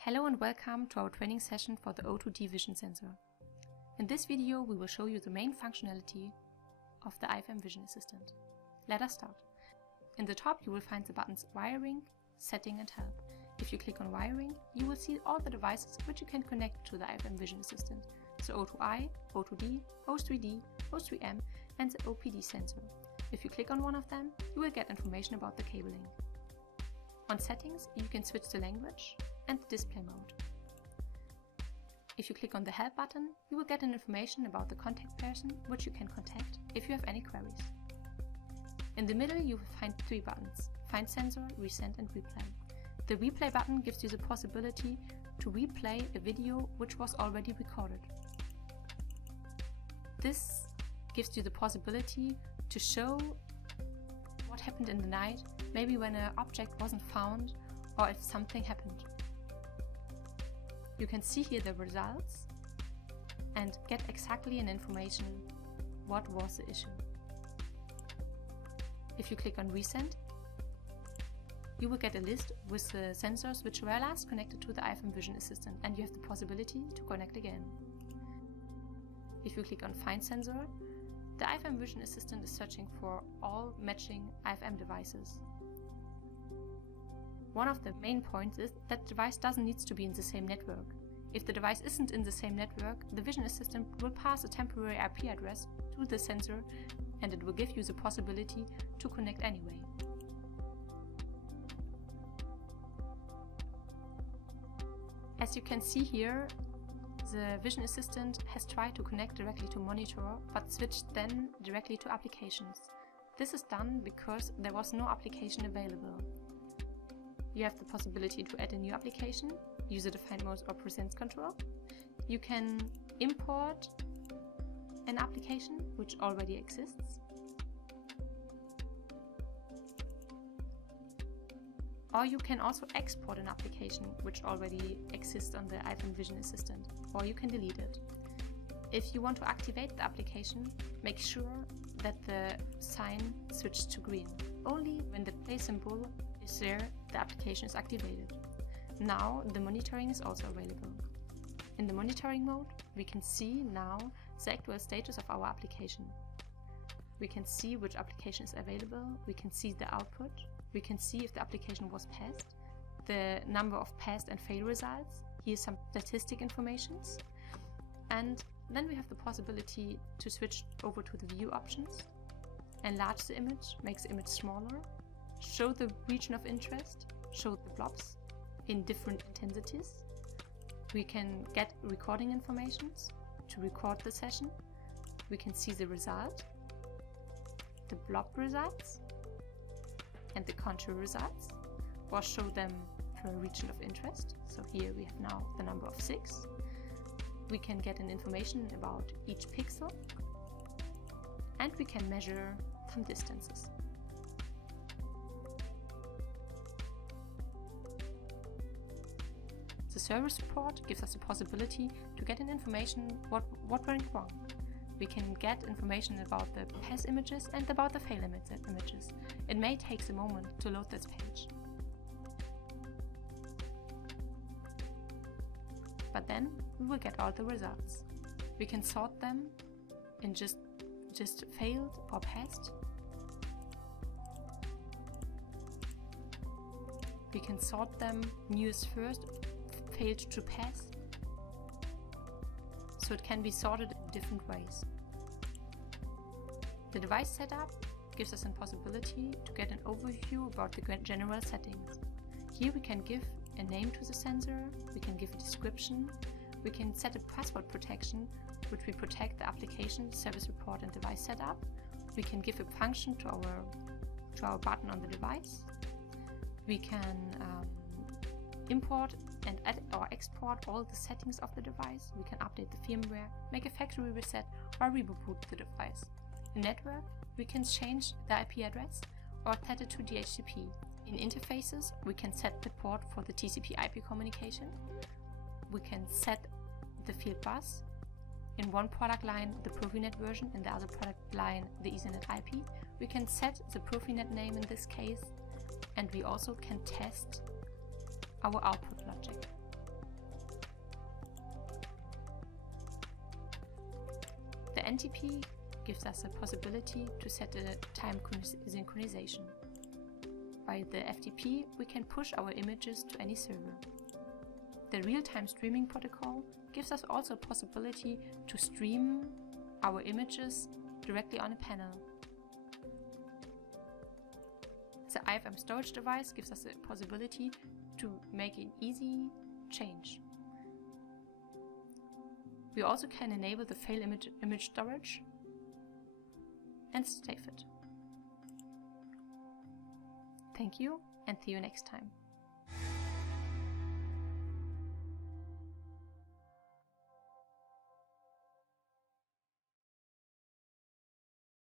Hello and welcome to our training session for the O2D vision sensor. In this video we will show you the main functionality of the IFM Vision Assistant. Let us start. In the top you will find the buttons Wiring, Setting and Help. If you click on Wiring, you will see all the devices which you can connect to the IFM Vision Assistant. The O2I, O2D, O3D, O3M and the OPD sensor. If you click on one of them, you will get information about the cabling. On Settings, you can switch the language and the display mode. If you click on the Help button, you will get information about the contact person which you can contact if you have any queries. In the middle you will find three buttons: Find Sensor, Resend and Replay. The Replay button gives you the possibility to replay a video which was already recorded. This gives you the possibility to show what happened in the night, maybe when an object wasn't found or if something happened. You can see here the results and get exactly an information what was the issue. If you click on Resend, you will get a list with the sensors which were last connected to the IFM Vision Assistant, and you have the possibility to connect again. If you click on Find Sensor, the IFM Vision Assistant is searching for all matching IFM devices. One of the main points is that the device doesn't need to be in the same network. If the device isn't in the same network, the Vision Assistant will pass a temporary IP address to the sensor and it will give you the possibility to connect anyway. As you can see here, the Vision Assistant has tried to connect directly to monitor, but switched then directly to applications. This is done because there was no application available. You have the possibility to add a new application, user-defined mode or presence control. You can import an application which already exists. Or you can also export an application which already exists on the IFM Vision Assistant, or you can delete it. If you want to activate the application, make sure that the sign switches to green. Only when the play symbol is there, the application is activated. Now the monitoring is also available. In the monitoring mode, we can see now the actual status of our application. We can see which application is available, we can see the output, we can see if the application was passed, the number of passed and fail results, here's some statistic informations, and then we have the possibility to switch over to the view options, enlarge the image, make the image smaller, show the region of interest, show the blobs in different intensities. We can get recording informations to record the session, we can see the result, the blob results and the contour results, or show them per region of interest. So here we have now the number of 6. We can get an information about each pixel and we can measure some distances. The service report gives us the possibility to get an information what went wrong. We can get information about the pass images and about the fail images. It may take a moment to load this page. But then we will get all the results. We can sort them in just failed or passed. We can sort them newest first, failed to pass. So it can be sorted in different ways. The device setup gives us a possibility to get an overview about the general settings. Here we can give a name to the sensor, we can give a description, we can set a password protection which will protect the application, service report and device setup. We can give a function to our button on the device. We can import and add or export all the settings of the device. We can update the firmware, make a factory reset or reboot the device. In network, we can change the IP address or set it to DHCP. In interfaces, we can set the port for the TCP/IP communication. We can set the field bus. In one product line, the Profinet version, in the other product line, the Ethernet IP. We can set the Profinet name in this case, and we also can test our output logic. NTP gives us a possibility to set a time synchronization. By the FTP, we can push our images to any server. The real-time streaming protocol gives us also a possibility to stream our images directly on a panel. The IFM storage device gives us a possibility to make an easy change. We also can enable the fail image storage and save it. Thank you, and see you next time.